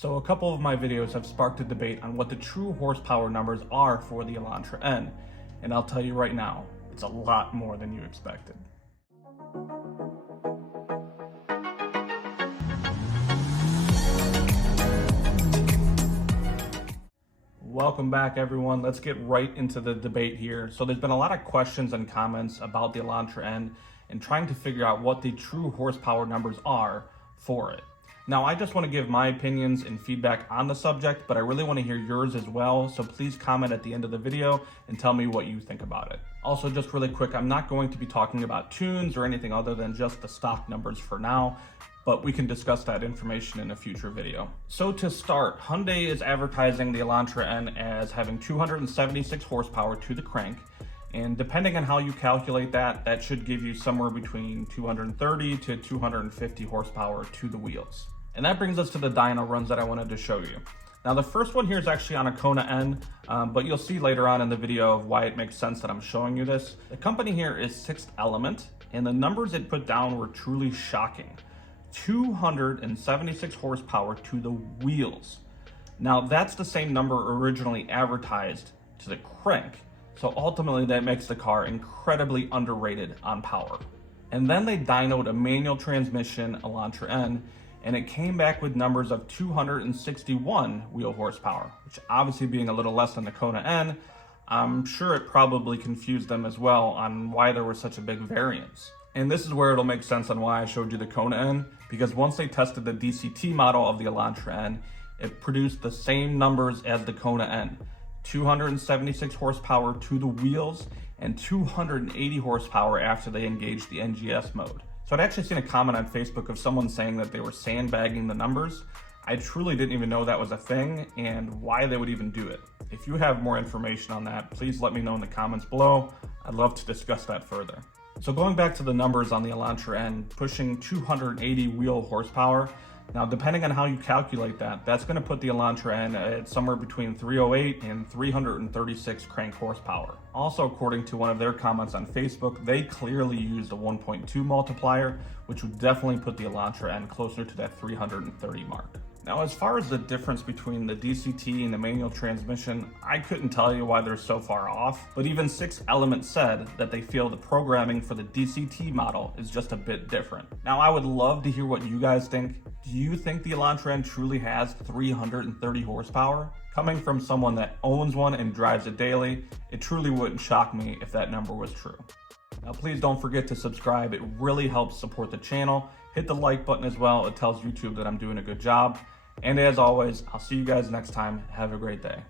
So a couple of my videos have sparked a debate on what the true horsepower numbers are for the Elantra N, and I'll tell you right now, it's a lot more than you expected. Welcome back, everyone. Let's get right into the debate here. So there's been a lot of questions and comments about the Elantra N and trying to figure out what the true horsepower numbers are for it. Now, I just want to give my opinions and feedback on the subject, but I really want to hear yours as well. So please comment at the end of the video and tell me what you think about it. Also, just really quick, I'm not going to be talking about tunes or anything other than just the stock numbers for now, but we can discuss that information in a future video. So to start, Hyundai is advertising the Elantra N as having 276 horsepower to the crank. And depending on how you calculate that, that should give you somewhere between 230 to 250 horsepower to the wheels. And that brings us to the dyno runs that I wanted to show you. Now, the first one here is actually on a Kona N, but you'll see later on in the video of why it makes sense that I'm showing you this. The company here is Sixth Element, and the numbers it put down were truly shocking. 276 horsepower to the wheels. Now, that's the same number originally advertised to the crank. So ultimately, that makes the car incredibly underrated on power. And then they dynoed a manual transmission Elantra N, and it came back with numbers of 261 wheel horsepower, which obviously being a little less than the Kona N, I'm sure it probably confused them as well on why there was such a big variance. And this is where it'll make sense on why I showed you the Kona N, because once they tested the DCT model of the Elantra N, it produced the same numbers as the Kona N. 276 horsepower to the wheels and 280 horsepower after they engaged the NGS mode. So I'd actually seen a comment on Facebook of someone saying that they were sandbagging the numbers. I truly didn't even know that was a thing and why they would even do it. If you have more information on that, please let me know in the comments below. I'd love to discuss that further. So going back to the numbers on the Elantra N, pushing 280 wheel horsepower. Now, depending on how you calculate that, that's going to put the Elantra N at somewhere between 308 and 336 crank horsepower. Also, according to one of their comments on Facebook, they clearly used a 1.2 multiplier, which would definitely put the Elantra N closer to that 330 mark. Now, as far as the difference between the DCT and the manual transmission, I couldn't tell you why they're so far off, but even Sixth Element said that they feel the programming for the DCT model is just a bit different. Now, I would love to hear what you guys think. Do you think the Elantra N truly has 330 horsepower? Coming from someone that owns one and drives it daily, it truly wouldn't shock me if that number was true. Now, please don't forget to subscribe. It really helps support the channel. Hit the like button as well. It tells YouTube that I'm doing a good job. And as always, I'll see you guys next time. Have a great day.